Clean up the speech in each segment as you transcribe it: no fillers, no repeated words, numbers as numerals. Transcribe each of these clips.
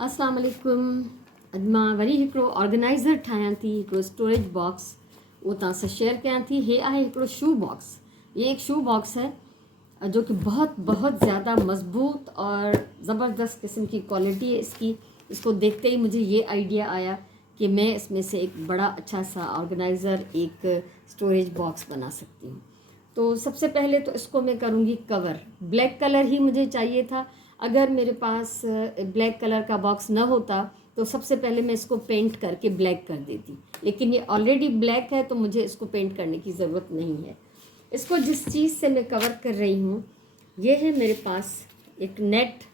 अस्सलाम वालेकुम। अॼु मां वरी हिकिड़ो ऑर्गेनाइज़र ठाहियां थी, हिकिड़ो स्टोरेज बॉक्स उहो तव्हां सां शेयर कयां थी। हे आहे हिकिड़ो शू बॉक्स। ये एक शू बॉक्स है जो कि बहुत बहुत ज़्यादा मज़बूत और ज़बरदस्त किस्म की क्वालिटी है इसकी। इसको देखते ही मुझे ये आइडिया आया कि मैं इसमें से एक बड़ा अच्छा सा ऑर्गेनाइज़र, एक स्टोरेज बॉक्स बना सकती हूँ। तो सबसे पहले तो इसको मैं करूँगी कवर। ब्लैक कलर ही मुझे चाहिए था। अगर मेरे पास ब्लैक कलर का बॉक्स न होता तो सबसे पहले मैं इसको पेंट करके ब्लैक कर देती, लेकिन ये ऑलरेडी ब्लैक है तो मुझे इसको पेंट करने की ज़रूरत नहीं है। इसको जिस चीज़ से मैं कवर कर रही हूँ, ये है मेरे पास एक नेट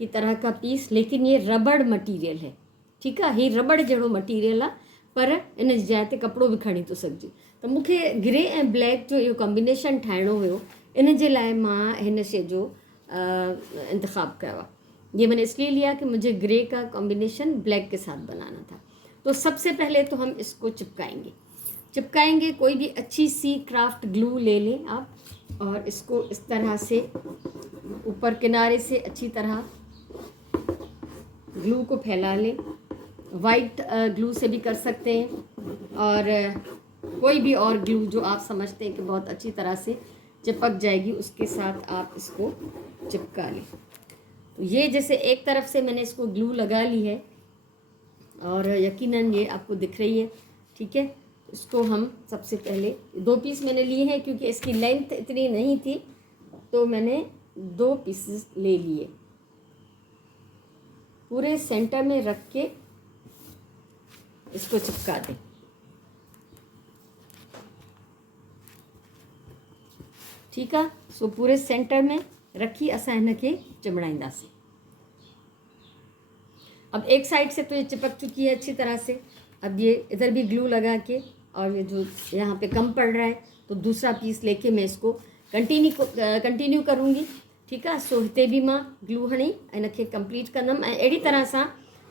की तरह का पीस, लेकिन ये रबड़ मटीरियल है। ठीक है, ही रबड़ जहिड़ो मटीरियल आहे, पर इन जाइ ते कपिड़ो बि खणी थो सघिजे। त मूंखे ग्रे ऐं ब्लैक जो इहो कॉम्बिनेशन ठाहिणो हुयो, इन जे लाइ मां हिन शइ जो इंतख़ाब कयो आहे। ये मैंने इसलिए लिया कि मुझे ग्रे का कॉम्बिनेशन ब्लैक के साथ बनाना था। तो सबसे पहले तो हम इसको चिपकाएंगे। कोई भी अच्छी सी क्राफ्ट ग्लू ले लें आप, और इसको इस तरह से ऊपर किनारे से अच्छी तरह ग्लू को फैला लें। वाइट ग्लू से भी कर सकते हैं, और कोई भी और ग्लू जो आप समझते हैं कि बहुत अच्छी तरह से चिपक जाएगी, उसके साथ आप इसको चिपका लें। तो ये जैसे एक तरफ से मैंने इसको ग्लू लगा ली है, और यकीनन ये आपको दिख रही है। ठीक है, इसको हम सबसे पहले 2 पीस मैंने लिए हैं, क्योंकि इसकी लेंथ इतनी नहीं थी तो मैंने 2 पीसेस ले लिए। पूरे सेंटर में रख के इसको चिपका दें। ठीक है, सो पूरे सेंटर में रखी असां हिन खे चिमड़ाईंदासीं। अब एक साइड से तो ये चिपक चुकी है अच्छी तरह से। अब ये इधर भी ग्लू लगा के, और ये जो यहाँ पे कम पड़ रहा है तो दूसरा पीस लेके मैं इसको कंटिन्यू करूँगी। ठीक है, सो हिते भी मां ग्लू हणी इन खे कंप्लीट कंदमि, ऐं अहिड़ी तरह सां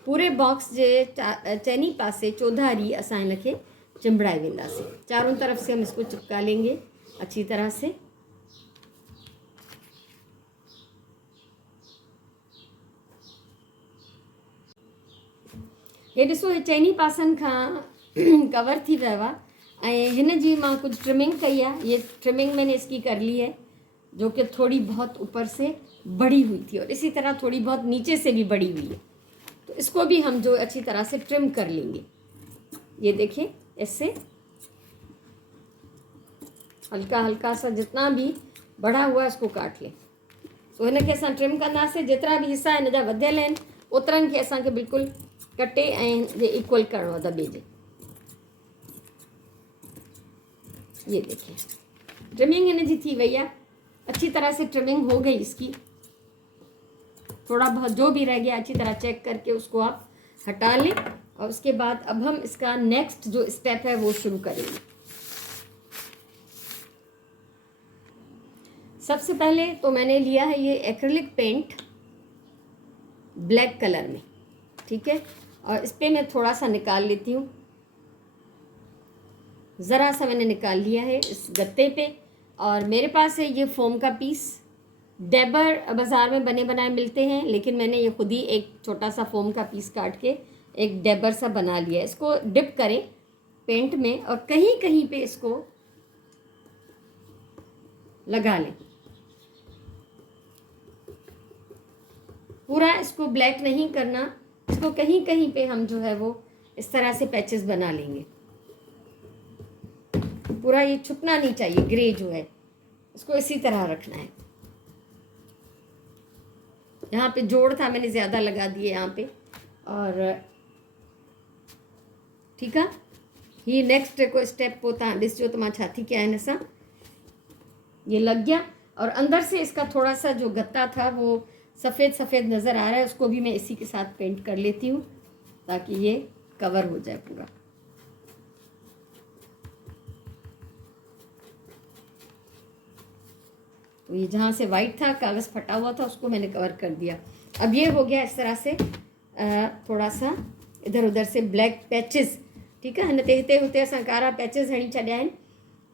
पूरे बॉक्स जे चइनी पासे चौधारी असां हिन खे चिंबड़ाए वेंदासीं। चारों तरफ से हम इसको चिपका लेंगे अच्छी तरह से। हे ॾिसो, हे चइनी पासनि खां कवर थी वियो आहे, ऐं हिन जी मां कुछ ट्रिमिंग कई है। ये ट्रिमिंग मैंने इसकी कर ली है, जो कि थोड़ी बहुत ऊपर से बड़ी हुई थी और इसी तरह थोड़ी बहुत नीचे से भी बड़ी हुई है। तो इसको भी हम जो अच्छी तरह से ट्रिम कर लेंगे। ये देखिए, इससे हल्का हल्का सा जितना भी बड़ा हुआ इसको काट लें। सो हिन खे असां ट्रिम कंदासीं। जेतिरा भी हिस्सा हिन जा वधियल आहिनि ओतिरनि खे असांखे बिल्कुलु कटे ऐं जे इक्वल करणो आहे दॿे जे। ये देखिए, ट्रिमिंग हिन जी थी वई आहे। अच्छी तरह से ट्रिमिंग हो गई इसकी। थोड़ा बहुत जो भी रह गया अच्छी तरह चेक करके उसको आप हटा लें, और उसके बाद अब हम इसका नेक्स्ट जो स्टेप है वो शुरू करेंगे। सबसे पहले तो मैंने लिया है ये एक्रिलिक पेंट ब्लैक कलर में। ठीक है, और इस पे मैं थोड़ा सा निकाल लेती हूँ। ज़रा सा मैंने निकाल लिया है इस गत्ते पे, और मेरे पास है ये फोम का पीस। डेबर बाज़ार में बने बनाए मिलते हैं, लेकिन मैंने ये खुद ही एक छोटा सा फोम का पीस काट के एक डेबर सा बना लिया है। इसको डिप करें पेंट में, और कहीं कहीं पे इसको लगा लें। पूरा इसको ब्लैक नहीं करना, इसको कहीं कहीं पे हम जो है वो इस तरह से पैचेस बना लेंगे। पूरा ये छुपना नहीं चाहिए, ग्रे जो है इसको इसी तरह रखना है। यहाँ पे जोड़ था, मैंने ज़्यादा लगा दिए यहाँ पे, और ठीक है। ही नेक्स्ट को स्टेप पोइ तव्हां ॾिसजो त मां छा थी कयां हिन सां। ये लग गया, और अंदर से इसका थोड़ा सा जो गत्ता था वो सफ़ेद सफ़ेद नज़र आ रहा है, उसको भी मैं इसी के साथ पेंट कर लेती हूँ ताकि ये कवर हो जाए पूरा। तो ये जहाँ से वाइट था, कागज़ फटा हुआ था, उसको मैंने कवर कर दिया। अब ये हो गया इस तरह से थोड़ा सा इधर उधर से ब्लैक पैचेस। ठीक है, हिन ते हिते हुते असां कारा पैचेस हणी छॾिया आहिनि।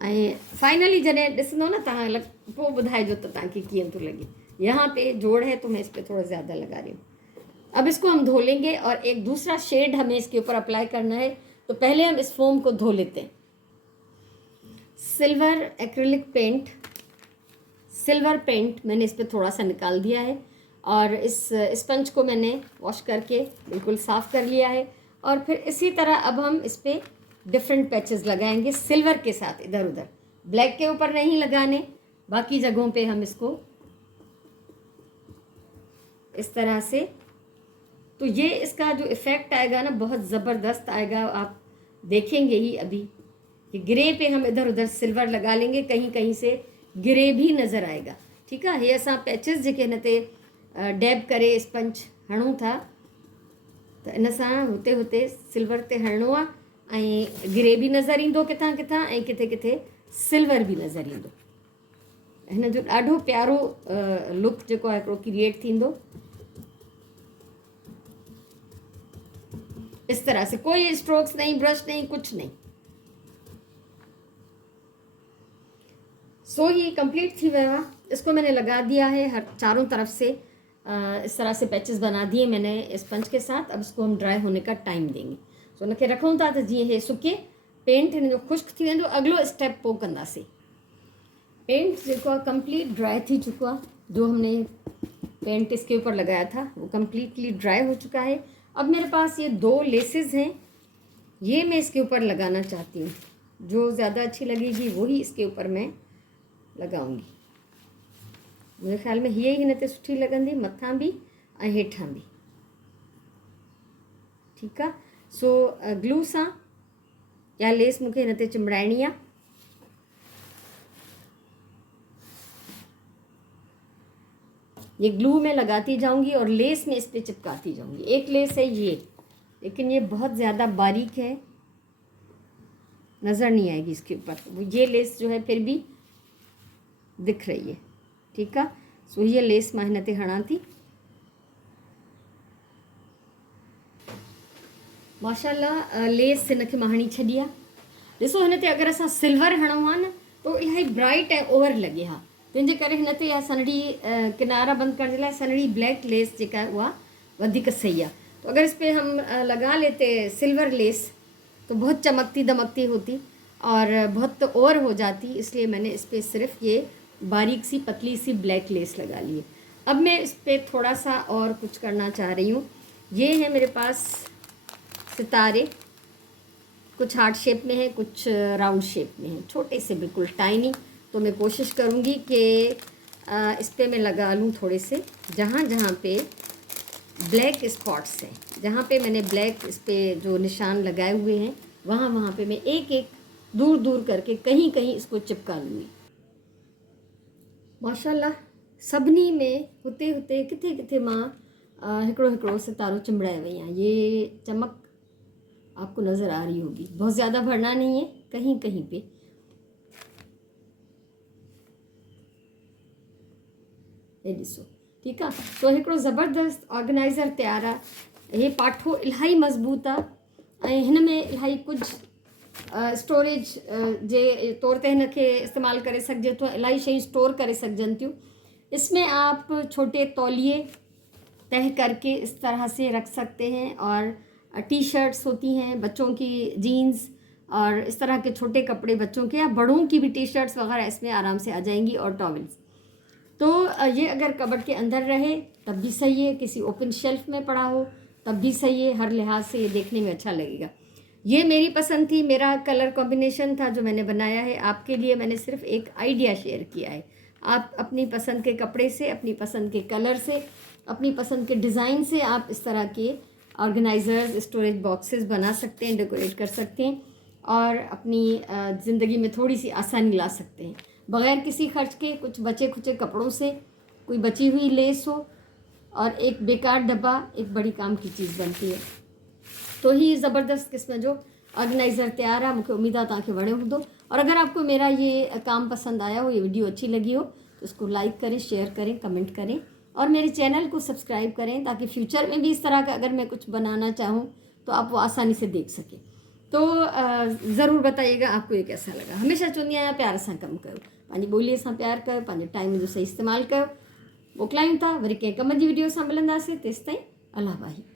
ऐं फाइनली जॾहिं ॾिसंदो न तव्हां पोइ ॿुधाइजो त तव्हांखे कीअं थो लॻे। यहाँ पे जोड़ है तो मैं इस पर थोड़ा ज़्यादा लगा रही हूँ। अब इसको हम धो लेंगे और एक दूसरा शेड हमें इसके ऊपर अप्लाई करना है। तो पहले हम इस फोम को धो लेते हैं। सिल्वर पेंट मैंने इस पर थोड़ा सा निकाल दिया है और इस स्पंज को मैंने वॉश करके बिल्कुल साफ़ कर लिया है। और फिर इसी तरह अब हम इस पर डिफरेंट पैचेस लगाएंगे सिल्वर के साथ, इधर उधर, ब्लैक के ऊपर नहीं लगाने, बाकी जगहों पे हम इसको इस तरह से। तो ये इसका जो इफ़ेक्ट आएगा ना बहुत ज़बरदस्त आएगा, आप देखेंगे ही अभी कि ग्रे पे हम इधर उधर सिल्वर लगा लेंगे, कहीं कहीं से ग्रे भी नज़र आएगा। ठीकु आहे। हे असां पैचिस जेके हिन ते डैब करे स्पंज हणूं था, त इन सां हुते हुते सिल्वर ते हणिणो आहे ऐं ग्रे बि नज़र ईंदो किथां किथां ऐं किथे किथे सिल्वर बि नज़र ईंदो। हिन जो ॾाढो प्यारो लुक जेको आहे हिकिड़ो क्रिएट थींदो। इस तरह से कोई स्ट्रोक्स नहीं, ब्रश नहीं, कुछ नहीं। सो ये कंप्लीट थी वियो। इसको मैंने लगा दिया है हर चारों तरफ से, इस तरह से पैचेस बना दिए मैंने स्पंज के साथ। अब इसको हम ड्राई होने का टाइम देंगे। सो उनखे रखूं था तो जीअं हे सुके पेंट हिन जो ख़ुश्क थी वेंदो, अगलो स्टेप पोइ कंदासीं। पेंट जेको आहे कंप्लीट ड्राई थी चुको आहे। जो हमने पेंट इसके ऊपर लगाया था वो कम्प्लीटली ड्राई हो चुका है। अब मेरे पास ये 2 लेसेस हैं, ये मैं इसके ऊपर लगाना चाहती हूँ। जो ज़्यादा अच्छी लगेगी वही इसके ऊपर मैं लगाऊंगी। मुझे ख़्याल में ये हिन ते सुठी लगंदी, मथां भी ऐं हेठां भी। ठीकु आहे। सो ग्लू सां या लेस मूंखे हिन ते चिमड़ाइणी आहे। ये ग्लू में लगाती जाऊंगी और लेस में इस पर चिपकाती जाऊंगी। एक लेस है ये, लेकिन ये बहुत ज़्यादा बारीक है, नज़र नहीं आएगी इसके ऊपर। ये लेस जो है फिर भी दिख रही है। ठीक है। सो ये लेस मां हिन ते हणां थी। माशाल्लाह लेस हिन खे मां हणी छॾी आहे। ॾिसो हिन ते अगरि असां सिल्वर हणूं आहे न तो इलाही ब्राइट ऐं ओवर लॻे हा, तंहिंजे करे हिन ते इहा सनड़ी किनारा बंद करण जे लाइ सनड़ी ब्लैक लेस जेका है वह वधिक सही है। तो अगर इस पर हम लगा लेते सिल्वर लेस तो बहुत चमकती दमकती होती और बहुत ओवर हो जाती, इसलिए मैंने इस पर सिर्फ ये बारीक सी पतली सी ब्लैक लेस लगा ली है। अब मैं इस पर थोड़ा सा और कुछ करना चाह रही हूँ। ये है मेरे पास सितारे, कुछ हार्ट शेप में है, कुछ राउंड शेप में है, छोटे से बिल्कुल टाइनी। तो मैं कोशिश करूँगी कि इस पर मैं लगा लूँ थोड़े से, जहाँ जहाँ पे ब्लैक स्पॉट्स हैं, जहाँ पे मैंने ब्लैक इस पर जो निशान लगाए हुए हैं वहाँ वहाँ पे मैं एक एक दूर दूर करके कहीं कहीं इसको चिपका लूँगी। माशाल्लाह सभिनी में हुते हुते किथे किथे मां हिकिड़ो हिकिड़ो सितारो चिंबड़ाए वई आहियां। ये चमक आपको नज़र आ रही होगी, बहुत ज़्यादा भरना नहीं है, कहीं कहीं पे। ये ॾिसो। ठीकु आहे। तो हिकिड़ो ज़बरदस्त ऑर्गेनाइज़र तयारु आहे। हे पाठो इलाही मज़बूत आहे ऐं हिन में इलाही कुझु स्टोरेज जे तौर ते हिन खे इस्तेमालु करे सघिजे थो। इलाही शयूं स्टोर करे सघजनि थियूं। इसमें आप छोटे तौलिए तह करके इस तरह से रख सकते हैं और टी शर्ट्स होती हैं, बच्चों की जीन्स और इस तरह के छोटे कपड़े बच्चों के या बड़ों की भी टी शर्ट्स वगैरह इसमें आराम से आ जाएंगी और टॉवल्स। तो ये अगर कबर्ड के अंदर रहे तब भी सही है, किसी ओपन शेल्फ में पड़ा हो तब भी सही है, हर लिहाज से ये देखने में अच्छा लगेगा। ये मेरी पसंद थी, मेरा कलर कॉम्बिनेशन था जो मैंने बनाया है। आपके लिए मैंने सिर्फ एक आइडिया शेयर किया है। आप अपनी पसंद के कपड़े से, अपनी पसंद के कलर से, अपनी पसंद के डिज़ाइन से आप इस तरह के ऑर्गेनाइज़र्स, स्टोरेज बॉक्सेस बना सकते हैं, डेकोरेट कर सकते हैं और अपनी ज़िंदगी में थोड़ी सी आसानी ला सकते हैं बग़ैर किसी खर्च के। कुछ बचे खुचे कपड़ों से कोई बची हुई लेस हो और एक बेकार डब्बा एक बड़ी काम की चीज़ बनती है। तो ही ज़बरदस्त क़िस्म जो ऑर्गेनाइज़र तैयार है। मुझे उम्मीद है तव्हांखे वणियो हूंदो और अगर आपको मेरा ये काम पसंद आया हो, ये वीडियो अच्छी लगी हो तो इसको लाइक करें, शेयर करें, कमेंट करें और मेरे चैनल को सब्सक्राइब करें ताकि फ्यूचर में भी इस तरह का अगर मैं कुछ बनाना चाहूँ तो आप वो आसानी से देख सकें। तो ज़रूर बताइएगा आपको ये कैसा लगा। हमेशा चवंदी आहियां प्यार सां कमु कयो, पंहिंजी ॿोलीअ सां प्यार कयो, पंहिंजे टाइम जो सही इस्तेमालु कयो। मोकिलायूं था वरी कंहिं कम जी वीडियो सां मिलंदासीं, तेसिताईं अलाह भाई।